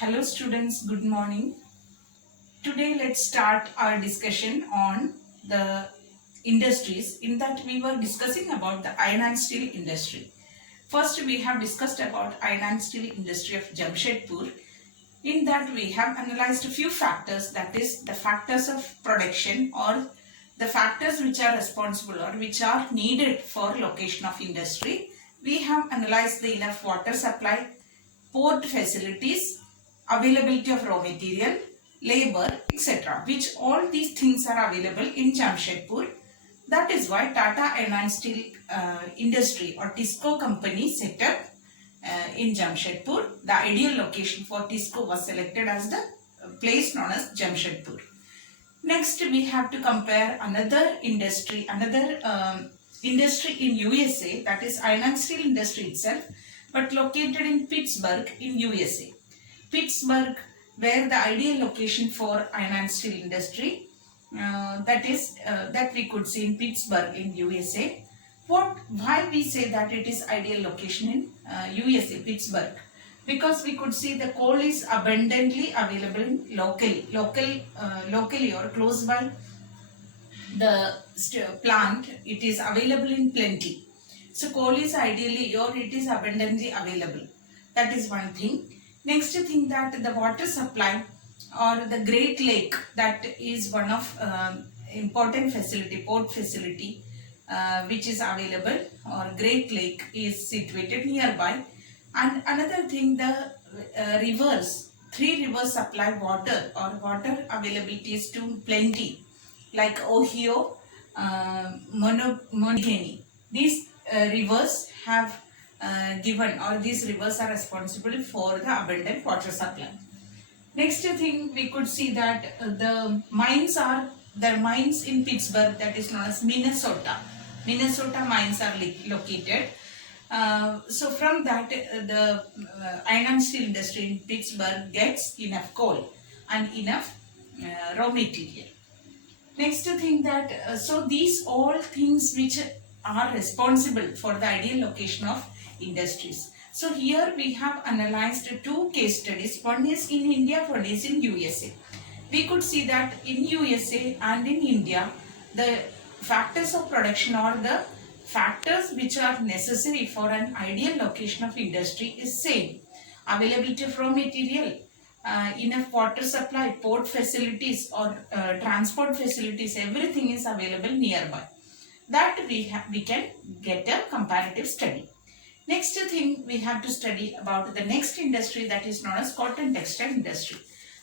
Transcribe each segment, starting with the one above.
Hello students, good morning. Today let's start our discussion on the industries. In that we were discussing about the iron and steel industry. First we have discussed about iron and steel industry of Jamshedpur. In that we have analyzed a few factors, that is the factors of production or the factors which are responsible or which are needed for location of industry. We have analyzed the enough water supply, port facilities, availability of raw material, labor, etc. Which all these things are available in Jamshedpur. That is why Tata Iron and Steel Industry or TISCO company set up in Jamshedpur. The ideal location for TISCO was selected as the place known as Jamshedpur. Next, we have to compare another industry in USA, that is iron and steel industry itself, but located in Pittsburgh in USA. Pittsburgh, where the ideal location for iron and steel industry, that we could see in Pittsburgh in USA. Why we say that it is ideal location in USA, Pittsburgh? Because we could see the coal is abundantly available locally or close by the plant. It is available in plenty. So coal is ideally or it is abundantly available. That is one thing. Next thing, that the water supply or the Great Lake, that is one of important facility, port facility which is available, or Great Lake is situated nearby. And another thing, the rivers, 3 rivers supply water or water availability is to plenty, like Ohio, Monogeny. These rivers have given, or these rivers are responsible for the abundant water supply. Next thing, we could see that the mines in Pittsburgh, that is known as Minnesota mines are located. So from that the iron and steel industry in Pittsburgh gets enough coal and enough raw material. Next thing, that so these all things which are responsible for the ideal location of industries. So here we have analyzed 2 case studies. One is in India, one is in USA. We could see that in USA and in India, the factors of production or the factors which are necessary for an ideal location of industry is same. Availability of raw material, enough water supply, port facilities or transport facilities, everything is available nearby. That we can get a comparative study. Next thing, we have to study about the next industry, that is known as cotton textile industry.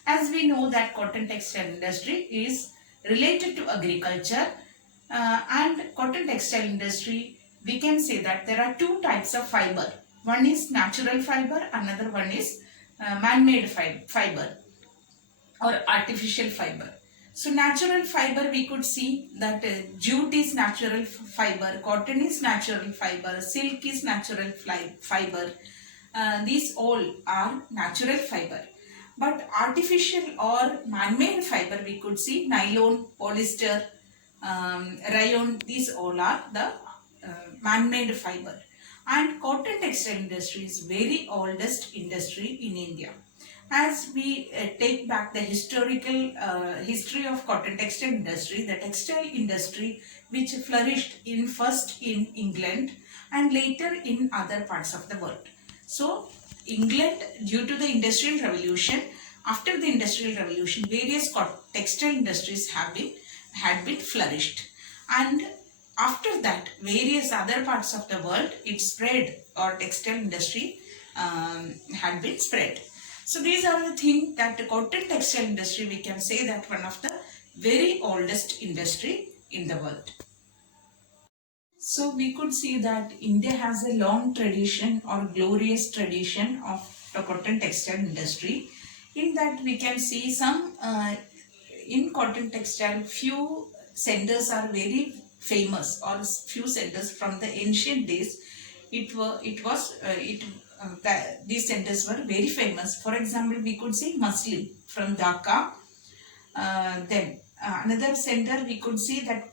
As we know that cotton textile industry is related to agriculture, and cotton textile industry, we can say that there are 2 types of fiber. One is natural fiber, another one is man-made fiber or artificial fiber. So natural fiber, we could see that jute is natural fiber, cotton is natural fiber, silk is natural fiber. These all are natural fiber. But artificial or man-made fiber, we could see nylon, polyester, rayon, these all are the man-made fiber. And cotton textile industry is very oldest industry in India. As we take back the historical history of cotton textile industry, the textile industry which flourished first in England and later in other parts of the world. So England, due to the industrial revolution, after the industrial revolution, various textile industries had been flourished, and after that various other parts of the world it spread, or textile industry had been spread. So these are the things that the cotton textile industry, we can say that one of the very oldest industry in the world. So we could see that India has a long tradition or glorious tradition of the cotton textile industry. In that we can see some in cotton textile, few centers are very famous, or few centers from the ancient days. These centers were very famous. For example, we could see muslin from Dhaka. Then another center we could see that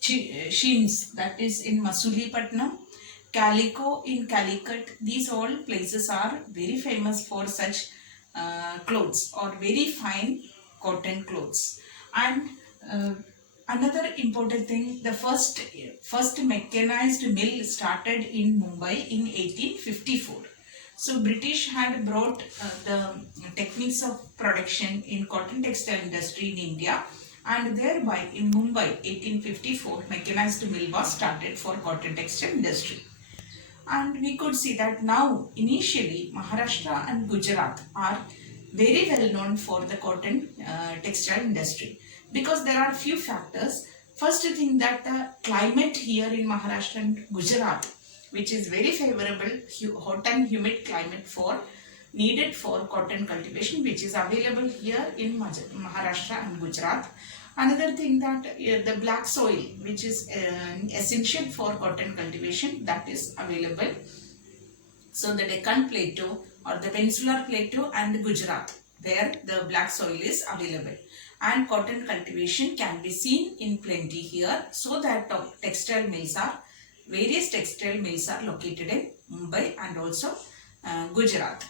sheens, that is in Masulipattnam. Calico in Calicut. These all places are very famous for such clothes or very fine cotton clothes. And another important thing, the first mechanized mill started in Mumbai in 1854. So British had brought the techniques of production in cotton textile industry in India, and thereby in Mumbai 1854 mechanized mill was started for cotton textile industry. And we could see that now initially Maharashtra and Gujarat are very well known for the cotton textile industry, because there are few factors. First thing, that the climate here in Maharashtra and Gujarat, which is very favorable, hot and humid climate for needed for cotton cultivation, which is available here in Maharashtra and Gujarat. Another thing, that the black soil, which is essential for cotton cultivation, that is available. So the Deccan Plateau or the Peninsular Plateau and Gujarat, where the black soil is available, and cotton cultivation can be seen in plenty here. So that various textile mills are located in Mumbai and also Gujarat.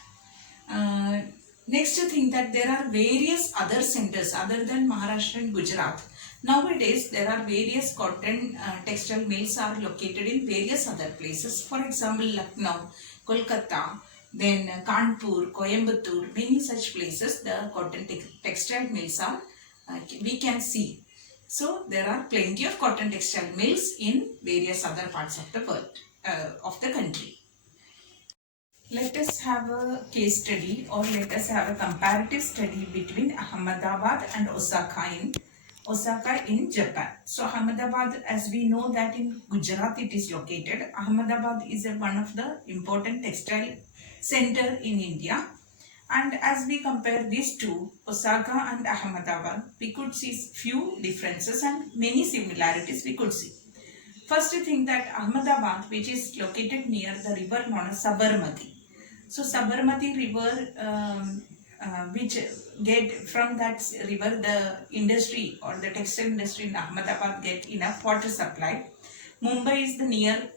Next thing, that there are various other centers other than Maharashtra and Gujarat. Nowadays there are various cotton textile mills are located in various other places. For example, Lucknow, Kolkata, then Kanpur, Coimbatore, many such places the cotton textile mills are we can see. So there are plenty of cotton textile mills in various other parts of the world, of the country. Let us have a case study, or let us have a comparative study between Ahmedabad and Osaka in Japan. So Ahmedabad, as we know that in Gujarat it is located. Ahmedabad is one of the important textile center in India. And as we compare these two, Osaka and Ahmedabad, we could see few differences and many similarities we could see. First thing, that Ahmedabad, which is located near the river known as Sabarmati. So Sabarmati river, which get from that river, the industry or the textile industry in Ahmedabad get enough water supply. Mumbai is the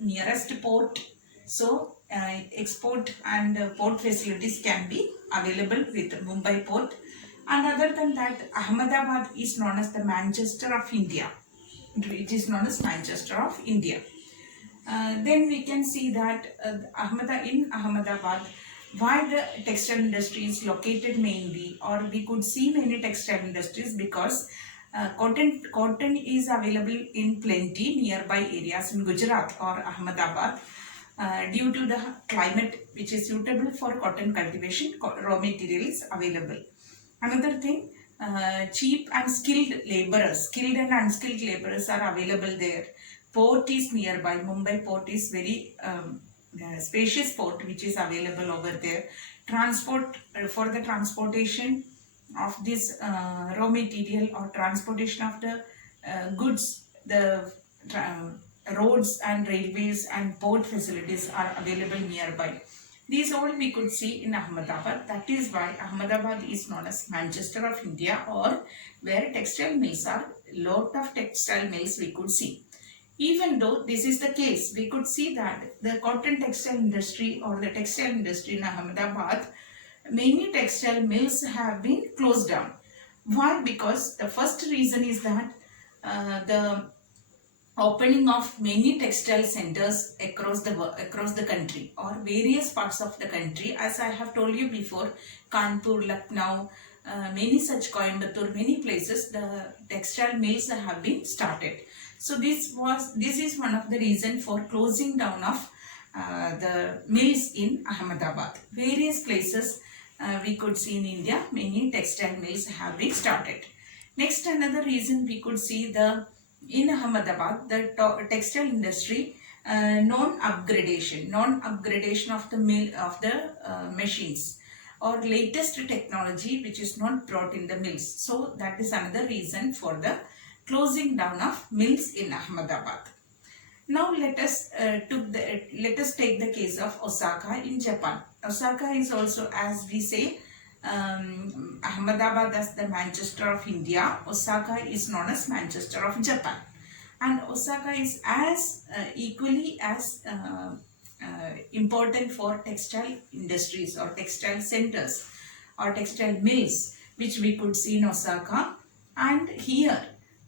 nearest port, so export and port facilities can be available with Mumbai port. And other than that, Ahmedabad is known as the Manchester of India. It is known as Manchester of India. Then we can see that in Ahmedabad, why the textile industry is located mainly, or we could see many textile industries, because cotton is available in plenty nearby areas in Gujarat or Ahmedabad, due to the climate which is suitable for cotton cultivation. Raw material is available. Another thing, cheap and skilled and unskilled laborers are available there. Port is nearby. Mumbai port is very spacious port which is available over there. Transport, for the transportation of this raw material or transportation of the goods, the roads and railways and port facilities are available nearby. These all we could see in Ahmedabad. That is why Ahmedabad is known as Manchester of India, or where textile mills are. Lot of textile mills we could see. Even though this is the case, we could see that the cotton textile industry or the textile industry in Ahmedabad, many textile mills have been closed down. Why? Because the first reason is that the opening of many textile centers across the country or various parts of the country. As I have told you before, Kanpur, Lucknow, many such, Coimbatore, many places the textile mills have been started. So this is one of the reasons for closing down of the mills in Ahmedabad. Various places we could see in India, many textile mills have been started. Next, another reason we could see in Ahmedabad, the textile industry non-upgradation of the mill of the machines or latest technology which is not brought in the mills. So that is another reason for the closing down of mills in Ahmedabad. Now let us take the case of Osaka in Japan. Osaka is also, as we say, Ahmedabad as the Manchester of India. Osaka is known as Manchester of Japan, and Osaka is as equally as important for textile industries or textile centers or textile mills which we could see in Osaka. And here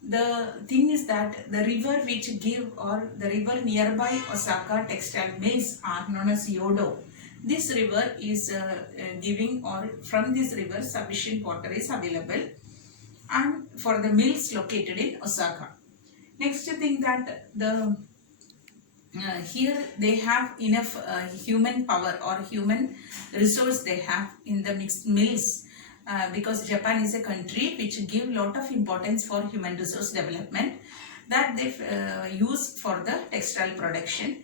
the thing is that the river which give, or the river nearby Osaka textile mills are known as Yodo. This river is giving, or from this river sufficient water is available and for the mills located in Osaka. Next thing that the here they have enough human power or human resource they have in the mixed mills, because Japan is a country which give lot of importance for human resource development that they use for the textile production.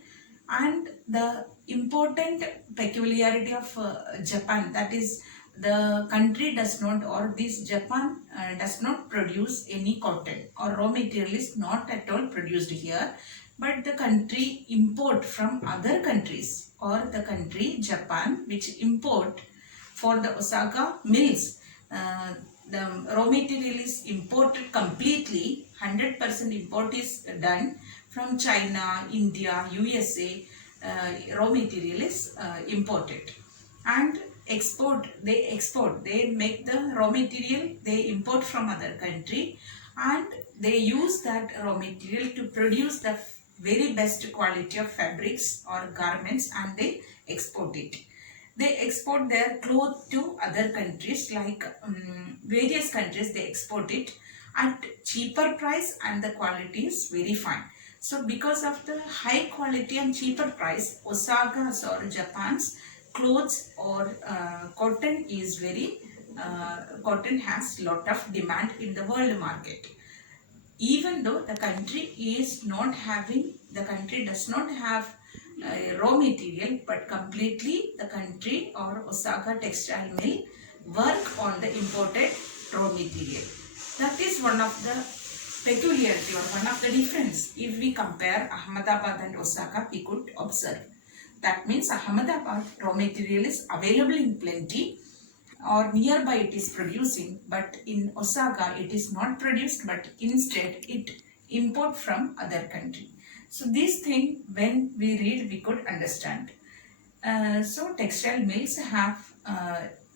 And the important peculiarity of Japan, that is the country does not, or this Japan does not produce any cotton, or raw material is not at all produced here, but the country import from other countries, or the country Japan which import for the Osaka mills. The raw material is imported completely, 100% import is done from China, India, USA. Raw material is imported and they make the raw material, they import from other country, and they use that raw material to produce the very best quality of fabrics or garments, and they export it. They export their clothes to other countries, like various countries they export it at cheaper price, and the quality is very fine. So because of the high quality and cheaper price, Osaka's or Japan's clothes or cotton is very, cotton has lot of demand in the world market. Even though the country is not having, the country does not have raw material, but completely the country or Osaka textile mill work on the imported raw material. That is one of the peculiarity or one of the difference. If we compare Ahmedabad and Osaka, we could observe. That means Ahmedabad raw material is available in plenty, or nearby it is producing, but in Osaka it is not produced, but instead it import from other country. So this thing when we read we could understand. So textile mills have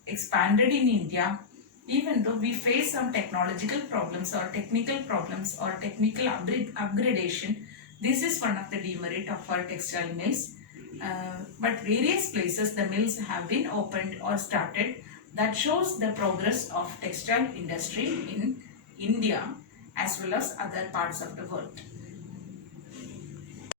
expanded in India, even though we face some technological problems or technical problems or technical upgradation. This is one of the demerit of our textile mills. But various places the mills have been opened or started. That shows the progress of textile industry in India as well as other parts of the world.